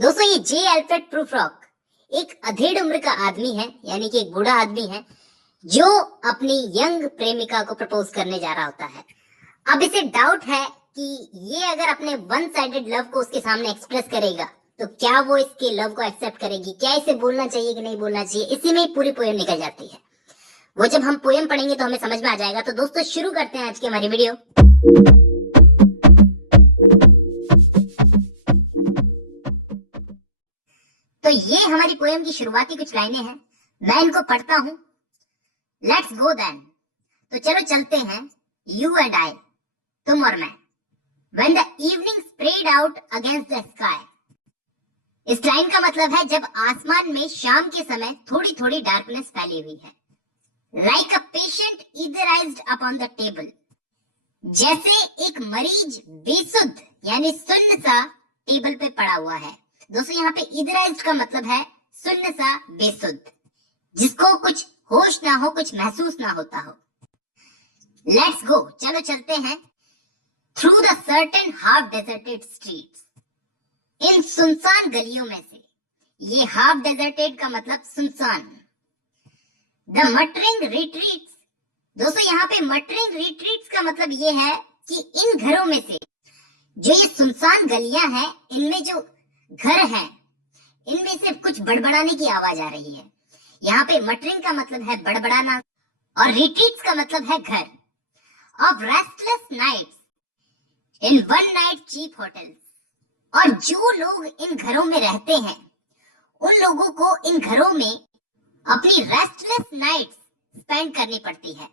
दोस्तों ये जे Alfred Prufrock एक अधेड़ उम्र का आदमी है, यानी कि एक बूढ़ा आदमी है जो अपनी यंग प्रेमिका को प्रपोज करने जा रहा होता है। अब इसे डाउट है कि ये अगर अपने वन साइडेड लव को उसके सामने एक्सप्रेस करेगा तो क्या वो इसके लव को एक्सेप्ट करेगी, क्या इसे बोलना चाहिए कि नहीं बोलना चाहिए। इसी में ही पूरी पोएम निकल जाती है। वो जब हम पोएम पढ़ेंगे तो हमें समझ में आ जाएगा। तो दोस्तों शुरू करते हैं आज की हमारी वीडियो। तो ये हमारी पोएम की शुरुआती कुछ लाइनें हैं, मैं इनको पढ़ता हूं। लेट्स गो देन, तो चलो चलते हैं, यू एंड आई, तुम और मैं। When the evening spread out against the sky, इस लाइन का मतलब है जब आसमान में शाम के समय थोड़ी थोड़ी डार्कनेस फैली हुई है। Like a patient etherized upon the table, जैसे एक मरीज बेसुध यानी सुन्न सा टेबल पे पड़ा हुआ है। दोस्तों यहाँ पे इधराइज्ड का मतलब है सुन्न सा बेसुध, जिसको कुछ होश ना हो, कुछ महसूस ना होता हो। लेट्स गो, चलो चलते हैं, through the certain half deserted streets, इन सुनसान गलियों में से। ये हाफ डेजर्टेड का मतलब सुनसान। द मटरिंग रिट्रीट्स, दोस्तों यहाँ पे मटरिंग रिट्रीट्स का मतलब ये है कि इन घरों में से, जो ये सुनसान गलियां हैं, इनमें जो घर हैं, इनमें से कुछ बड़बड़ाने की आवाज आ रही है। यहाँ पे मटरिंग का मतलब है बड़बड़ाना और रिट्रीट्स का मतलब है घर। Of restless nights in one night cheap hotels, और जो लोग इन घरों में रहते हैं उन लोगों को इन घरों में अपनी रेस्टलेस नाइट्स स्पेंड करनी पड़ती है।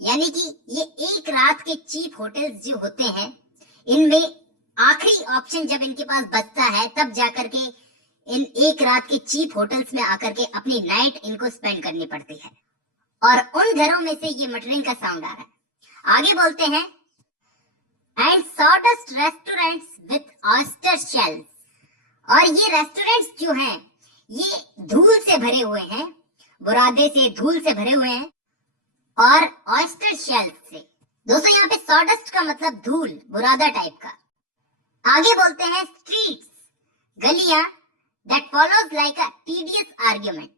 यानी कि ये एक रात के चीप होटल्स जो होते हैं, इनमें आखिरी ऑप्शन जब इनके पास बचता है तब जाकर के इन एक रात के चीप होटल्स में आकर के अपनी नाइट इनको स्पेंड करनी पड़ती है। और उन घरों में से ये मटरिंग का साउंड आ रहा है। आगे बोलते हैं, and sawdust restaurants with oyster shells, और ये रेस्टोरेंट्स जो हैं ये धूल से भरे हुए हैं, बुरादे से, धूल से भरे हुए हैं, और ऑयस्टर शेल्स से। दोस्तों यहाँ पे सॉडेस्ट का मतलब धूल, बुरादा टाइप का। आगे बोलते हैं, स्ट्रीट्स, गलियां, that follows like a tedious argument,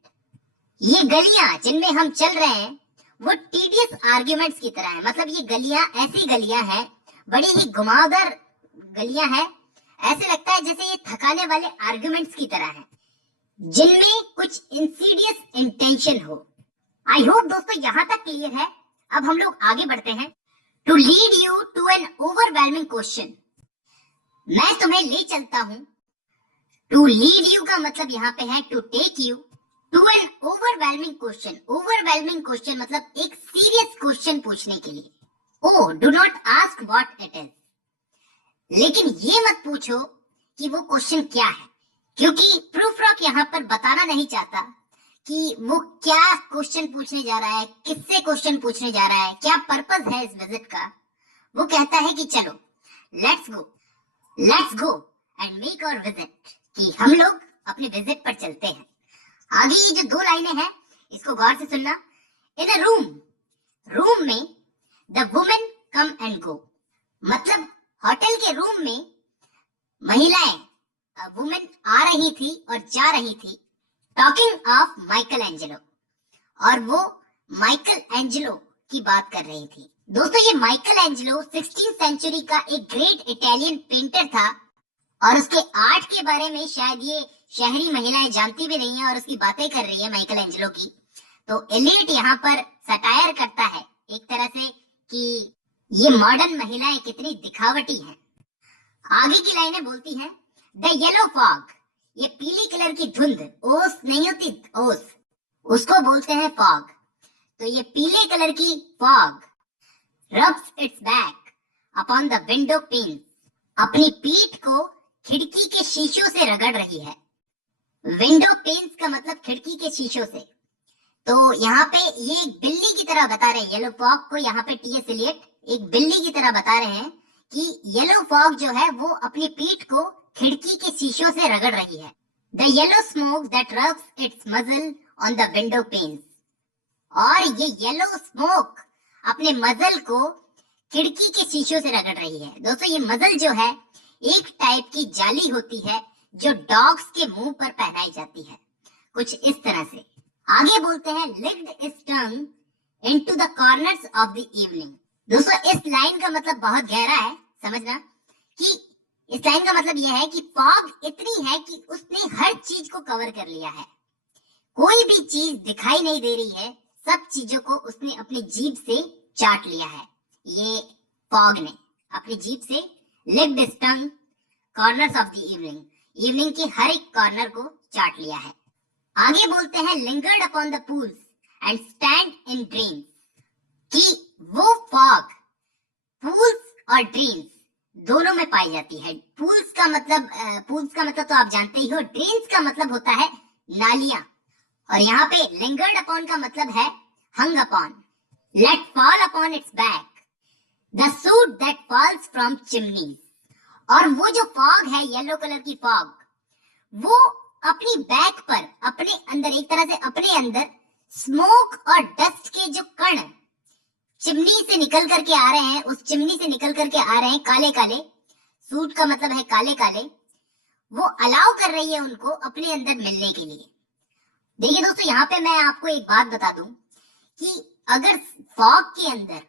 ये गलियां जिनमें हम चल रहे हैं वो टीडियस आर्ग्यूमेंट्स की तरह है। मतलब ये गलियां ऐसी गलियां हैं, बड़ी ही घुमावदार गलियां हैं, ऐसे लगता है जैसे ये थकाने वाले आर्ग्यूमेंट्स की तरह है, जिनमें कुछ इंसीडियस इंटेंशन हो। आई होप दोस्तों यहां तक क्लियर है। अब हम लोग आगे बढ़ते हैं। To lead you to an overwhelming question, मैं तुम्हें ले चलता हूं। टू लीड यू का मतलब यहाँ पे है to take you to an overwhelming question. Overwhelming question मतलब एक सीरियस क्वेश्चन पूछने के लिए। Oh do not ask what it is, लेकिन ये मत पूछो कि वो क्वेश्चन क्या है, क्योंकि प्रूफ्रॉक यहाँ पर बताना नहीं चाहता कि वो क्या क्वेश्चन पूछने जा रहा है, किससे क्वेश्चन पूछने जा रहा है, क्या पर्पस है इस विजिट का। वो कहता है कि चलो let's go and make our visit, कि हम लोग अपने विजिट पर चलते हैं। आगे ये जो दो लाइनें हैं इसको गौर से सुनना। इन अ रूम में the women come and go, मतलब होटल के रूम में महिलाएं, वुमेन आ रही थी और जा रही थी। टॉकिंग ऑफ माइकल एंजेलो, और वो माइकल एंजेलो की बात कर रही थी। दोस्तों ये माइकल एंजेलो 16th सेंचुरी का एक ग्रेट इटालियन पेंटर था, और उसके आर्ट के बारे में शायद ये शहरी महिलाएं जानती भी नहीं है और उसकी बातें कर रही है माइकल एंजेलो की। तो एलिट यहाँ पर सटायर करता है एक तरह से कि ये मॉडर्न महिलाएं कितनी दिखावटी हैं। आगे की लाइनें बोलती हैं, द येलो फॉग, ये पीली कलर की धुंध, ओस नहीं होती, ओस, उसको बोलते हैं फॉग। तो ये पीले कलर की fog rubs it's back upon the window pane, अपनी पीठ को खिड़की के शीशों से रगड़ रही है। विंडो पेन्स का मतलब खिड़की के शीशों से। तो यहाँ पे ये एक बिल्ली की तरह बता रहे हैं, येलो फॉग को यहाँ पे टी.एस. एलियट एक बिल्ली की तरह बता रहे हैं कि येलो फॉग जो है वो अपनी पीठ को खिड़की के शीशों से रगड़ रही है। The yellow smoke that rubs it's मजल ऑन द विंडो पेन्स, और ये येलो स्मोक अपने मजल को खिड़की के शीशों से रगड़ रही है। दोस्तों ये मजल जो है एक टाइप की जाली होती है जो डॉग्स के मुंह पर पहनाई जाती है, कुछ इस तरह से। आगे बोलते हैं licked its tongue into the corners of the evening। दोस्तों इस लाइन का मतलब बहुत गहरा है, समझना कि इस लाइन का मतलब यह है कि फॉग इतनी है कि उसने हर चीज को कवर कर लिया है, कोई भी चीज दिखाई नहीं दे रही है, सब चीजों को उसने अपनी जीभ से चाट लिया है। ये फॉग ने अपनी जीभ से licked its tongue corners of the evening, evening के हर एक कॉर्नर को चाट लिया है। आगे बोलते हैं lingered upon the pools and stand in dreams, कि वो फॉग पूल्स और ड्रीम्स दोनों में पाई जाती है। पूल्स का मतलब तो आप जानते ही हो, ड्रीम्स का मतलब होता है नालियां, और यहाँ पे lingered upon का मतलब है hung upon। Let fall upon its back the soot that falls from chimneys। और वो जो फॉग है, येलो कलर की फॉग, वो अपनी बैक पर, अपने अंदर, एक तरह से अपने अंदर स्मोक और डस्ट के जो कण चिमनी से निकल करके आ रहे हैं, उस चिमनी से निकल करके आ रहे हैं काले काले, सूट का मतलब है काले काले, वो अलाउ कर रही है उनको अपने अंदर मिलने के लिए। देखिए दोस्तों, यहाँ पे मैं आपको एक बात बता दूं कि अगर फॉग के अंदर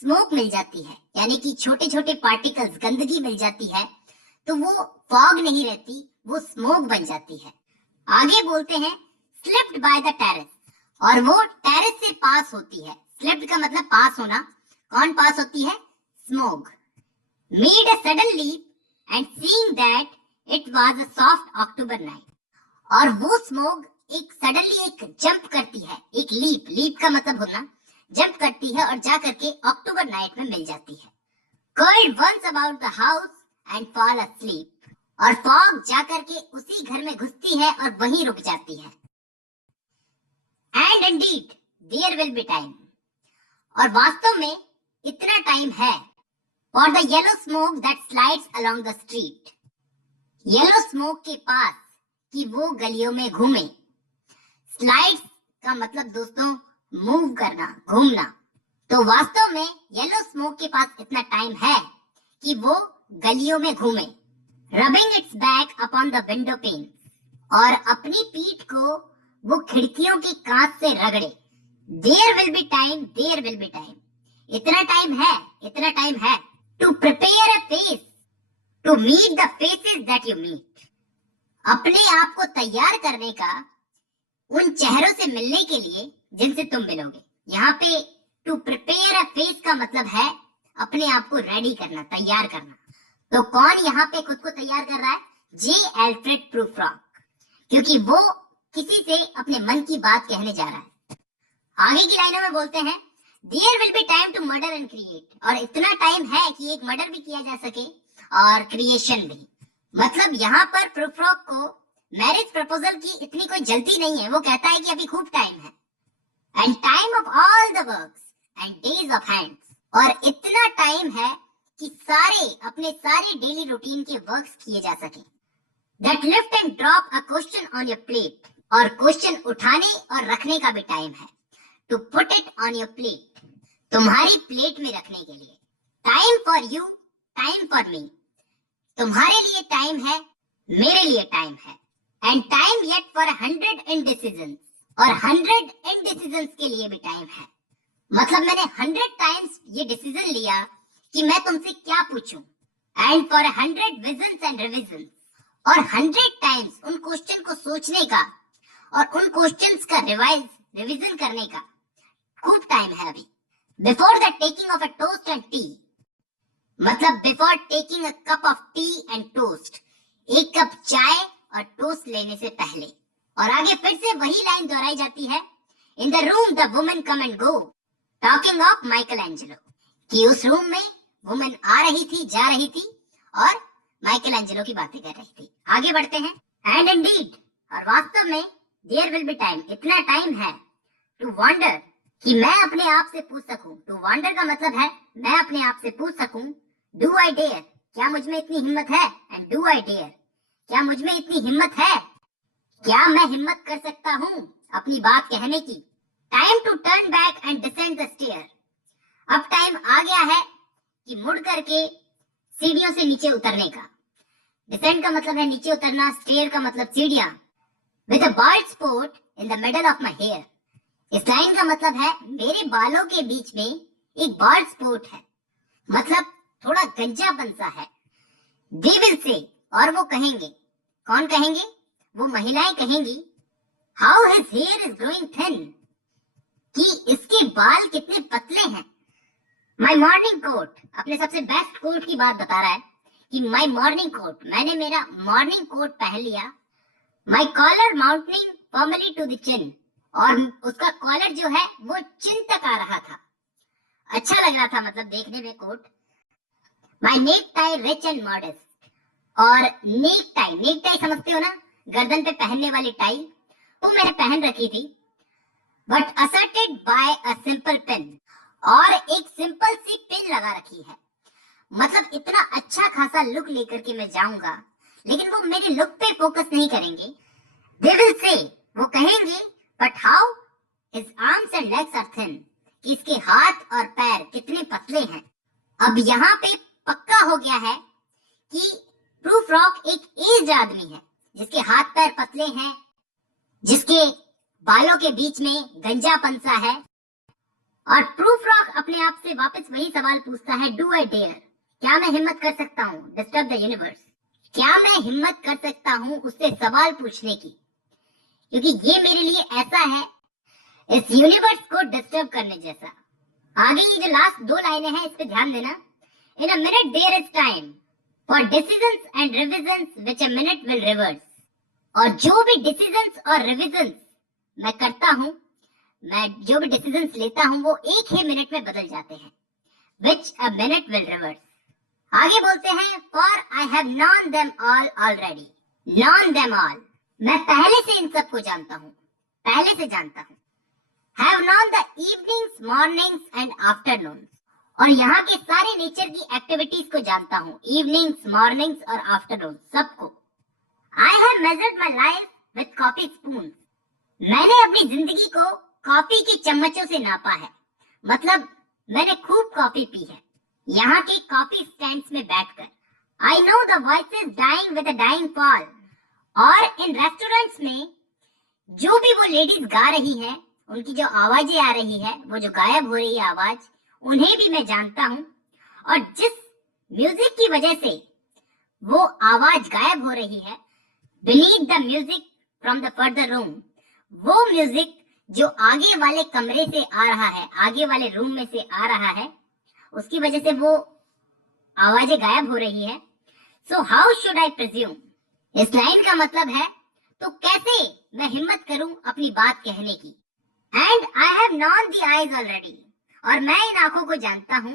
स्मोक मिल जाती है, यानी कि छोटे छोटे पार्टिकल्स, गंदगी मिल जाती है, तो वो फॉग नहीं रहती, वो स्मोक बन जाती है। आगे बोलते हैं स्लिप्ड बाय द टेरेस, और वो टेरेस से पास होती है। स्लिप्ड का मतलब पास होना, कौन पास होती है? Smoke. Made a sudden leap and seeing that it was a soft October night, और वो स्मोक एक सडनली एक जंप करती है, एक लीप का मतलब होना, जंप करती है और जा करके अक्टूबर नाइट में मिल जाती है। Curled once about the house and fall asleep, और फॉग जा करके उसी घर में घुसती है और वहीं रुक जाती है। And indeed there will be time, और वास्तव में इतना टाइम है, for the yellow smoke that slides along the street, yellow smoke के पास कि वो गलियों में घूमे। स्लाइड्स का मतलब दोस्तों मूव करना, घूमना। तो वास्तव में येलो स्मोक के पास इतना टाइम है कि वो गलियों में घूमे। Rubbing it's back upon the window pane, और अपनी पीठ को वो खिड़कियों की कांच से रगड़े। There will be time, there will be time, इतना टाइम है to prepare a face to meet the faces that you meet, अपने आप को तैयार करने का उन चेहरों से मिलने के लिए जिनसे तुम मिलोगे। यहाँ पे टू प्रिपेयर अ फेस का मतलब है अपने आप को रेडी करना, तैयार करना। तो कौन यहाँ पे खुद को तैयार कर रहा है? जे एल्फ्रेड प्रूफ्रॉक, क्योंकि वो किसी से अपने मन की बात कहने जा रहा है। आगे की लाइनों में बोलते हैं there will be time to murder and create, और इतना टाइम है कि एक मर्डर भी किया जा सके और क्रिएशन भी। मतलब यहाँ पर प्रूफ्रॉक को मैरिज प्रपोजल की इतनी कोई जल्दी नहीं है, वो कहता है कि अभी खूब टाइम है। And time of all the works and days of hands, और इतना टाइम है कि अपने सारे डेली रूटीन के वर्क्स किए जा सके। That lift and drop a question on your plate, और क्वेश्चन उठाने और रखने का भी टाइम है। To put it on your plate, तुम्हारी प्लेट में रखने के लिए। Time for you, time for me, तुम्हारे लिए टाइम है, मेरे लिए टाइम है। And time yet for 100 indecisions, और 100 इनडिसिजंस के लिए भी टाइम है। मतलब मैंने 100 टाइम्स ये डिसीजन लिया कि मैं तुमसे क्या पूछूं। And for 100 visions and revisions, और 100 टाइम्स उन क्वेश्चन को सोचने का और उन क्वेश्चंस का रिवीजन करने का खूब टाइम है अभी। Before the taking of a toast and tea, मतलब before taking a cup of tea and toast, एक कप चाय और टोस्ट लेने से पहले। और आगे फिर से वही लाइन दोहराई जाती है, in the room the women come and go, talking of Michael Angelo, कि उस रूम में वुमेन आ रही थी, जा रही थी और माइकल एंजेलो की बातें कर रही थी। आगे बढ़ते हैं। एंड इंडीड, और वास्तव में देयर विल बी टाइम, इतना टाइम है टू वॉन्डर, कि मैं अपने आप से पूछ सकूं। टू वॉन्डर का मतलब है मैं अपने आप से पूछ सकूं, डू आई डेयर, क्या मुझ में इतनी हिम्मत है। एंड डू आई डेयर, क्या मुझ में इतनी हिम्मत है, क्या मैं हिम्मत कर सकता हूं अपनी बात कहने की। Time to turn back and descend the stair, अब टाइम आ गया है कि मुड़ करके सीढ़ियों से नीचे उतरने का। डिसेंड का मतलब है नीचे उतरना, स्टेयर का मतलब सीढ़ियां। With a bald spot in the middle of my hair. इस लाइन का मतलब है मेरे बालों के बीच में एक बॉल्ड स्पॉट है, मतलब थोड़ा गंजापन सा है। दे विल से, और वो कहेंगे। कौन कहेंगे? वो महिलाएं कहेंगी, how his here is growing thin, कि इसके बाल कितने पतले हैं। माई मॉर्निंग कोट, अपने सबसे बेस्ट कोट की बात बता रहा है कि माई मॉर्निंग कोट, मैंने मेरा मॉर्निंग कोट पहन लिया। My collar mounting formally to the chin, और उसका कॉलर जो है वो चिन तक आ रहा था, अच्छा लग रहा था मतलब देखने में coat. My necktie rich and modest, और नेक टाई समझते हो ना, गर्दन पे पहनने वाली टाई, वो मैंने पहन रखी थी। But asserted by a simple pin, और एक सिंपल सी पिन लगा रखी है, मतलब इतना अच्छा खासा लुक लेकर के मैं जाऊंगा, लेकिन वो मेरे लुक पे फोकस नहीं करेंगे। दे विल से, वो कहेंगे, but how his arms and legs are thin, कि इसके हाथ और पैर कितने पतले हैं। अब यहाँ पे पक्का हो गया है कि प्रूफ रॉक एक एज आदमी है, जिसके हाथ पैर पतले हैं, जिसके बालों के बीच में गंजापन सा है। और प्रूफ रॉक अपने आप से वापस वही सवाल पूछता है, डू आई डेयर, क्या मैं हिम्मत कर सकता हूँ डिस्टर्ब द यूनिवर्स, क्या मैं हिम्मत कर सकता हूँ उससे सवाल पूछने की, क्योंकि ये मेरे लिए ऐसा है इस यूनिवर्स को डिस्टर्ब करने जैसा। आगे ये जो लास्ट दो लाइनें हैं इस पे ध्यान देना। In a minute there is time for decisions and revisions which a minute will reverse, और जो भी डिसीजंस और रिविजन्स मैं करता हूँ, मैं जो भी डिसीजंस लेता हूँ वो एक ही मिनट में बदल जाते हैं, which a minute will reverse. आगे बोलते हैं, for I have non them all already, non them all, मैं पहले से इन सबको जानता हूँ, पहले से जानता हूँ। Have known the evenings mornings and afternoons, और यहाँ के सारे नेचर की एक्टिविटीज को जानता हूँ, इवनिंग्स मॉर्निंग्स और आफ्टरनून सबको। I have measured my life with coffee spoon, मैंने अपनी जिंदगी को कॉफी के चम्मचों से नापा है, मतलब मैंने खूब कॉफी पी है, यहाँ के कॉफी स्टैंड्स में बैठकर। I know the voices dying with a dying fall, और इन रेस्टोरेंट्स में जो भी वो लेडीज गा रही हैं, उनकी जो आवाजें आ रही है, वो जो गायब हो रही है आवाज, उन्हें भी मैं जानता हूँ। और जिस म्यूजिक की वजह से वो आवाज गायब हो रही है, beneath the music from the further room, वो म्यूजिक जो आगे वाले कमरे से आ रहा है, आगे वाले रूम में से आ रहा है, उसकी वजह से वो आवाजें गायब हो रही है। So how should I presume, इस लाइन का मतलब है तो कैसे मैं हिम्मत करूं अपनी बात कहने की। And I have known the eyes already, और मैं इन आंखों को जानता हूं,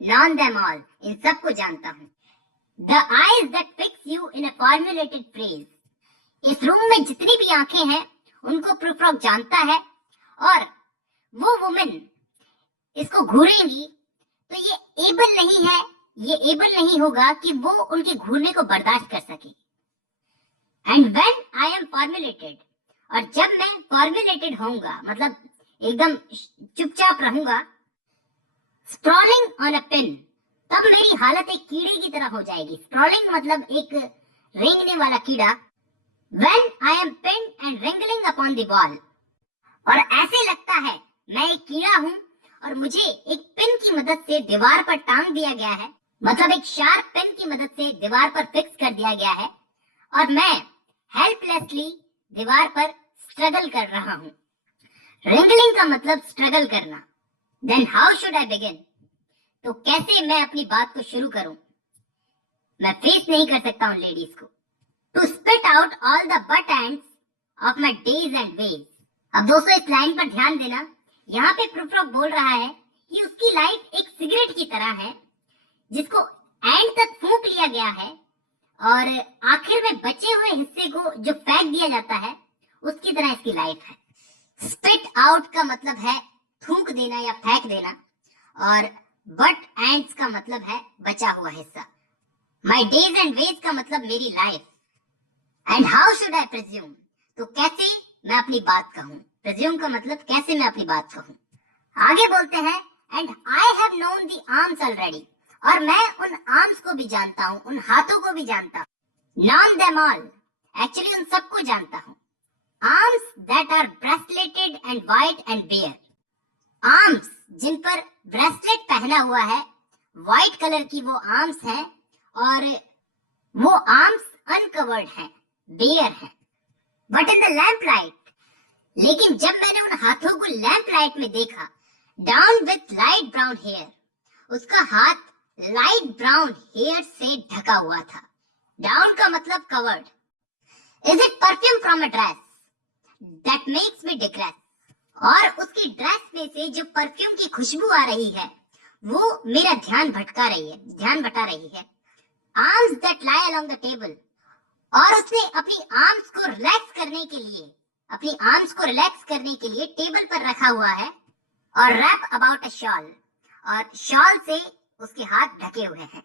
नॉन देम ऑल, इन सब को जानता हूं। The eyes that fix you in a formulated phrase, इस रूम में जितनी भी आंखें हैं उनको प्रूफ रॉक जानता है, और वो वुमेन इसको घूरेंगी तो ये एबल नहीं है, ये एबल नहीं होगा कि वो उनके घूरने को बर्दाश्त कर सके। And when I am formulated, और जब मैं फॉर्मुलेटेड होऊंगा, मतलब एकदम चुपचाप रहूंगा, स्प्रॉलिंग ऑन अ पिन, तब मेरी हालत एक कीड़े की तरह हो जाएगी। स्प्रॉलिंग मतलब एक रेंगने वाला कीड़ा। When I am pin and रेंगलिंग upon the wall, और ऐसे लगता है मैं एक कीड़ा हूं और मुझे एक पिन की मदद से दीवार पर टांग दिया गया है, मतलब एक शार्प पिन की मदद से दीवार पर फिक्स कर दिया गया है, और मैं हेल्पलेसली दीवार पर स्ट्रगल कर रहा हूं। रिंगलिंग का मतलब स्ट्रगल करना। Then how should I begin, तो कैसे मैं अपनी बात को शुरू करूं। मैं फेस नहीं कर सकता हूं लेडीज को। To spit out all the butt ends of my days and ways. अब दोस्तों इस लाइन पर ध्यान देना, यहाँ पे प्रूफ रॉक बोल रहा है कि उसकी लाइफ एक सिगरेट की तरह है, जिसको एंड तक फूंक लिया गया है, और आखिर में बचे हुए हिस्से को जो फेंक दिया जाता है, उसकी तरह इसकी लाइफ है। स्पिट आउट का मतलब है थूक देना या फेंक देना, और बट एंड्स का मतलब है बचा हुआ हिस्सा। माई डेज एंड वेज का मतलब मेरी life. And how should I presume, तो कैसे मैं अपनी बात कहूं। प्रिज्यूम का मतलब कैसे मैं अपनी बात कहूं। आगे बोलते हैं, and I have known the arms already, और मैं उन आर्म्स को भी जानता हूं, उन हाथों को भी जानता हूं। नॉन देम ऑल, एक्चुअली उन सबको जानता हूँ। Arms that are braceleted and white and bare, arms जिन पर ब्रेसलेट पहना हुआ है, व्हाइट कलर की वो आर्म्स हैं और वो आर्म्स अनकवर्ड हैं, बेयर हैं। But in the lamp light, लेकिन जब मैंने उन हाथों को लैम्प लाइट में देखा, down with light brown hair, उसका हाथ लाइट ब्राउन हेयर से ढका हुआ था। डाउन का मतलब covered. Is it perfume from a dress that makes me digress, और उसकी ड्रेस में से जो परफ्यूम की खुशबू आ रही है वो मेरा ध्यान भटका रही है, ध्यान बटा रही है। Arms that lie along the table, और उसने अपनी आर्म्स को रिलैक्स करने के लिए, अपनी आर्म्स को रिलैक्स करने के लिए टेबल पर रखा हुआ है, और रैप अबाउट अ शॉल, और शॉल से उसके हाथ ढके हुए हैं।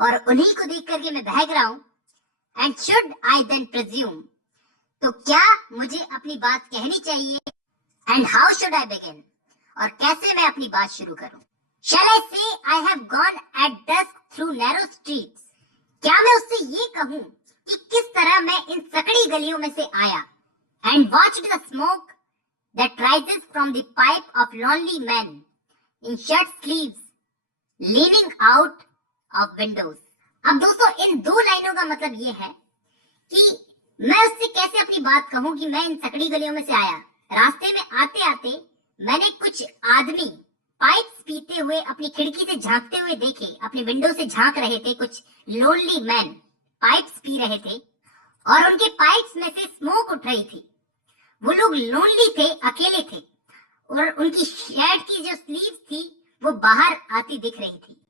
और उन्हीं को देख करके मैं बहक रहा हूं। And should I then presume, तो क्या मुझे अपनी बात कहनी चाहिए? And how should I begin, और कैसे मैं अपनी बात शुरू करूं? Shall I say I have gone at dusk through narrow streets, क्या मैं उससे ये कहूं कि किस तरह मैं इन सकड़ी गलियों में से आया? And watched the smoke that rises from the pipe of lonely man in shirt sleeves leaning out of Windows. अब दोस्तों, इन दो लाइनों का मतलब ये है कि मैं उससे कैसे अपनी बात कहूं कि मैं इन सकड़ी गलियों में से आया। रास्ते में आते आते मैंने कुछ आदमी पाइप्स पीते हुए अपनी खिड़की से झांकते हुए देखे, अपने विंडो से झांक रहे थे। कुछ लोनली मैन पाइप्स पी रहे थे और उनके पाइप्स में से स्मोक उठ रही थी। वो लोग लोनली थे, अकेले थे, और उनकी शर्ट की जो स्लीव्स थी वो बाहर आती दिख रही थी।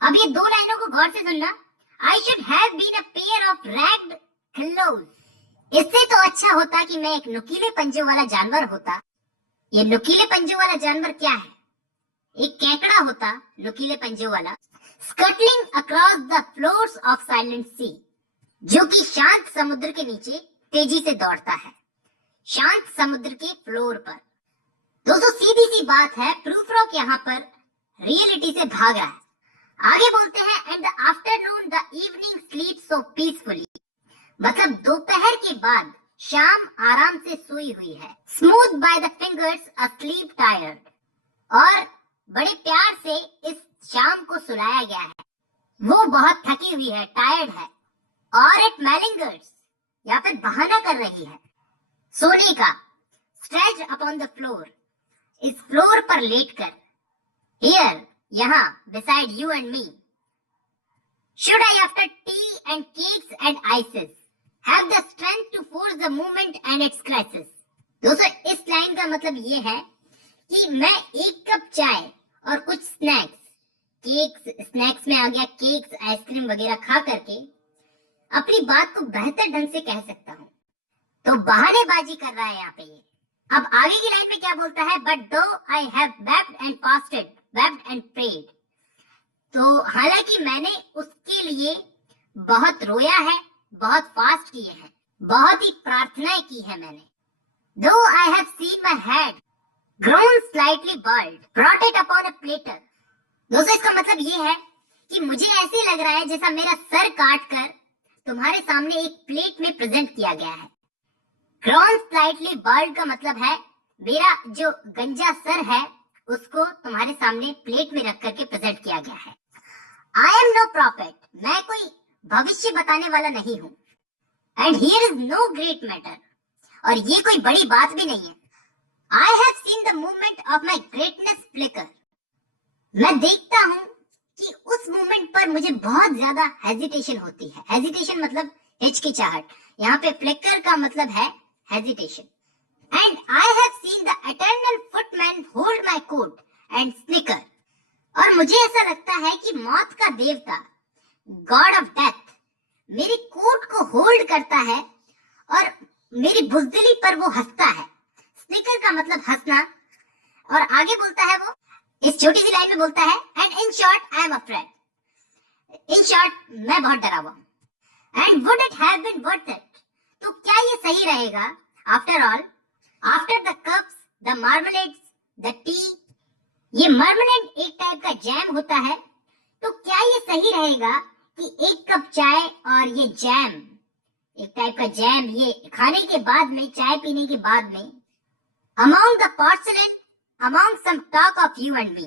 अब ये दो लाइनों को गौर से सुनना। I should have been a pair of ragged claws, इससे तो अच्छा होता कि मैं एक नुकीले पंजों वाला जानवर होता। ये नुकीले पंजों वाला जानवर क्या है? एक केकड़ा होता, नुकीले पंजों वाला, scuttling across the floors of silent seas, जो कि शांत समुद्र के नीचे तेजी से दौड़ता है, शांत समुद्र के फ्लोर पर। दोस्तों, सीधी सी बात है, प्रूफ रॉक यहाँ पर रियलिटी से भाग रहा है। आगे बोलते हैं, and the afternoon the evening sleep so peacefully, मतलब दोपहर के बाद शाम आराम से सोई हुई है। Smooth by the fingers asleep tired, और बड़े प्यार से इस शाम को सुलाया गया है, वो बहुत थकी हुई है, टायर्ड है। और इट मैलिंगर्स, या फिर बहाना कर रही है सोने का। स्ट्रेच अपॉन द फ्लोर, इस फ्लोर पर लेटकर। हियर, यहाँ, beside you and me. Should I after tea and cakes and ices have the strength to force the movement and its crisis. दोस्तों, इस लाइन का मतलब ये है कि मैं एक कप चाय और कुछ स्नैक्स, केक्स, स्नैक्स में आ गया केक्स, आइसक्रीम वगैरह खा करके अपनी बात को बेहतर ढंग से कह सकता हूँ। तो बहानेबाजी कर रहा है यहाँ पे ये। अब आगे की लाइन में क्या बोलता है? But though I have wept and fasted, wept and prayed, तो हालांकि मैंने उसके लिए बहुत रोया है, बहुत फास्ट किए हैं, बहुत ही प्रार्थनाएं की है मैंने। Though I have seen my head grown slightly bald, brought it upon a platter. दोस्तों, इसका मतलब ये है कि मुझे ऐसे लग रहा है जैसा मेरा सर काट कर तुम्हारे सामने एक प्लेट में प्रेजेंट किया गया है। ग्रोन स्लाइटली बल्ड का मतलब है मेरा जो गंजा सर है उसको तुम्हारे सामने प्लेट में रख करके प्रेजेंट किया गया है। आई एम नो प्रॉफिट, मैं कोई भविष्य बताने वाला नहीं हूं। And here is no great matter, और ये कोई बड़ी बात भी नहीं है। I have seen the movement of my greatness flicker, मैं देखता हूं कि उस मूवमेंट पर मुझे बहुत ज्यादा हेजिटेशन होती है। हेजिटेशन मतलब हिचकिचाहट, यहाँ पे फ्लिकर का मतलब है hesitation. And I have seen the eternal footman hold my coat and snicker, और मुझे ऐसा लगता है कि मौत का देवता, गॉड ऑफ डेथ, मेरे कोट को होल्ड करता है और मेरी बुजदिली पर वो हंसता है। स्निकर का मतलब हंसना। और आगे बोलता है वो, इस छोटी सी लाइन में बोलता है, and in short I am afraid, in short मैं बहुत डरा हुआ हूं। And would it have been worth it, तो क्या ये सही रहेगा? After all, after the cups, the marmalades, the tea, ये मार्मलेड एक टाइप का जैम होता है, तो क्या ये सही रहेगा कि एक कप चाय और ये जैम, एक टाइप का जैम, ये खाने के बाद में, चाय पीने के बाद में, among the porcelain, among some talk of you and me.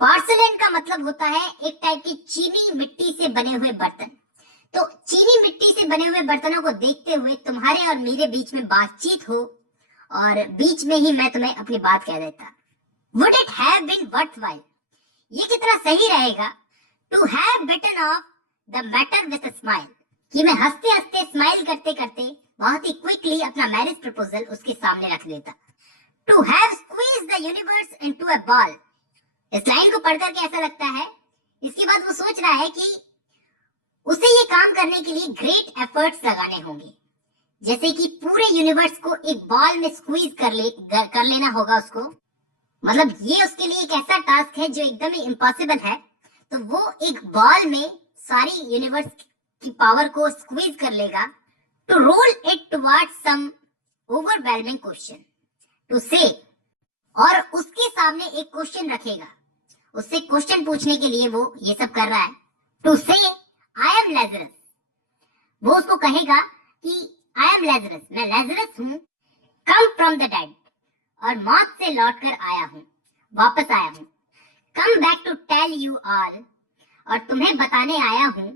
Porcelain का मतलब होता है एक टाइप की चीनी मिट्टी से बने हुए बर्तन। तो चीनी मिट्टी से बने हुए बर्तनों को देखते हुए तुम्हारे और मेरे बीच में बातचीत हो और बीच में ही मैं तुम्हें अपनी बात कह देता। Would it have been worthwhile? ये कितना सही रहेगा to have bitten off the matter with a smile, कि मैं हंसते हंसते स्माइल करते करते बहुत ही क्विकली अपना मैरिज प्रपोजल उसके सामने रख देता। To have squeezed the universe into a ball, इस लाइन को पढ़कर के ऐसा लगता है इसके बाद वो सोच रहा है कि उसे ये काम करने के लिए ग्रेट एफर्ट्स लगाने होंगे, जैसे कि पूरे यूनिवर्स को एक बॉल में स्क्वीज कर लेना होगा उसको। मतलब ये उसके लिए एक ऐसा टास्क है जो एकदम ही इम्पॉसिबल है। तो वो एक बॉल में सारी यूनिवर्स की पावर को स्क्वीज कर लेगा। To roll it towards some overwhelming question to say, और उसके सामने एक क्वेश्चन रखेगा, उससे क्वेश्चन पूछने के लिए वो ये सब कर रहा है। टू से आई एम लेजरस, वो उसको कहेगा कि आई एम लेजरस, मैं लेजरस हूं, कम फ्रॉम द डेड, और मौत से लौट कर आया हूं, वापस आया हूं। Come back to tell you all, और तुम्हें बताने आया हूं।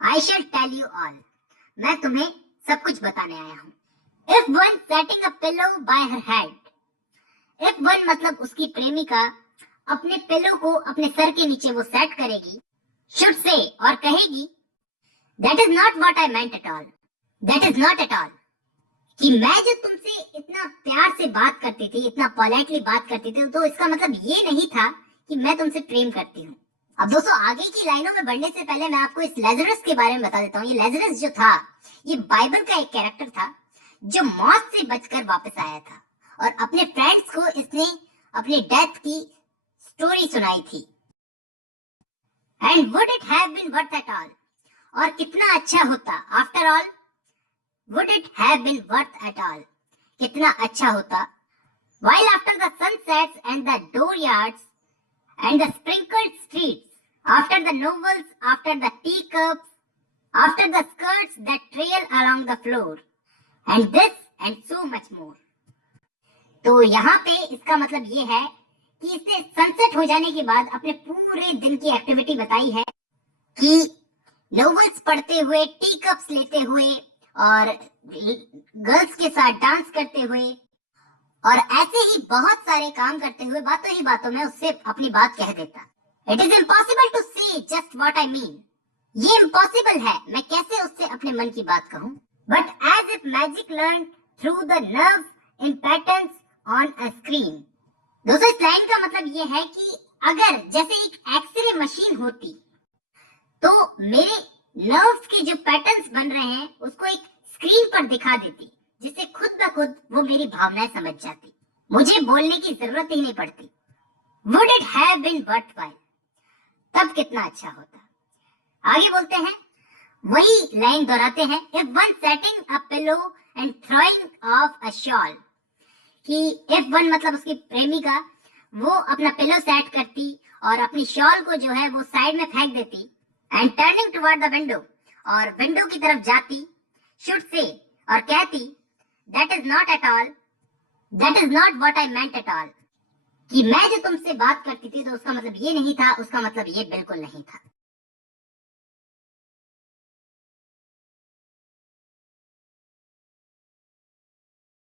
I shall tell you all, मैं तुम्हें सब कुछ बताने आया हूं। If one setting a pillow by her head, if one मतलब उसकी प्रेमिका अपने पिलो को अपने सर के नीचे वो सेट करेगी, शुड से, और कहेगी that is not what I meant at all, that is not at all, कि मैं जो तुमसे इतना प्यार से बात करती थी, इतना पोलाइटली बात करती थी, तो इसका मतलब ये नहीं था कि मैं तुमसे प्रेम करती हूँ। अब दोस्तों आगे की लाइनों में बढ़ने से पहले मैं आपको इस लेजरस के बारे में बता देता हूँ। ये लेजरस जो था ये बाइबल का एक कैरेक्टर था जो मौत से बचकर वापस आया था और अपने फ्रेंड्स को इसने अपने डेथ की स्टोरी सुनाई थी। And would it have been worth at all, और कितना अच्छा होता, after all would it have been worth at all, कितना अच्छा होता। While after the sunsets and the dooryards and the sprinkled streets, after the novels, after the teacups, after the skirts that trail along the floor, and this and so much more. तो यहाँ पे इसका मतलब ये है कि इसने sunset हो जाने के बाद अपने पूरे दिन की एक्टिविटी बताई है कि नोवेल्स पढ़ते हुए, टी कप्स लेते हुए और गर्ल्स के साथ डांस करते हुए और ऐसे ही बहुत सारे काम करते हुए बातों ही बातों में उससे अपनी बात कह देता। It is impossible to say just what I mean, ये इम्पॉसिबल है, मैं कैसे उससे अपने मन की बात कहूँ। But as if magic learn through the nerves in patterns on a screen. दोस्तों इस लाइन का मतलब ये है कि अगर जैसे एक एक्सरे मशीन होती तो मेरे नर्व्स के जो पैटर्न्स बन रहे हैं उसको एक स्क्रीन पर दिखा देती, जिससे खुद ब खुद वो मेरी भावनाएं समझ जाती, मुझे बोलने की जरूरत ही नहीं पड़ती। Would it have been worthwhile, तब कितना अच्छा होता। आगे बोलते हैं, वही लाइन दोहराते हैं, if one setting a pillow and throwing of a shawl, कि इफ वन मतलब उसकी प्रेमिका वो अपना पिलो सेट करती और अपनी शॉल को जो है वो साइड में फेंक देती, and turning toward the window, और विंडो की तरफ जाती, शुड से, और कहती that is not at all, that is not what I meant at all, कि मैं जो तुमसे बात करती थी तो उसका मतलब ये नहीं था, उसका मतलब ये बिल्कुल नहीं था।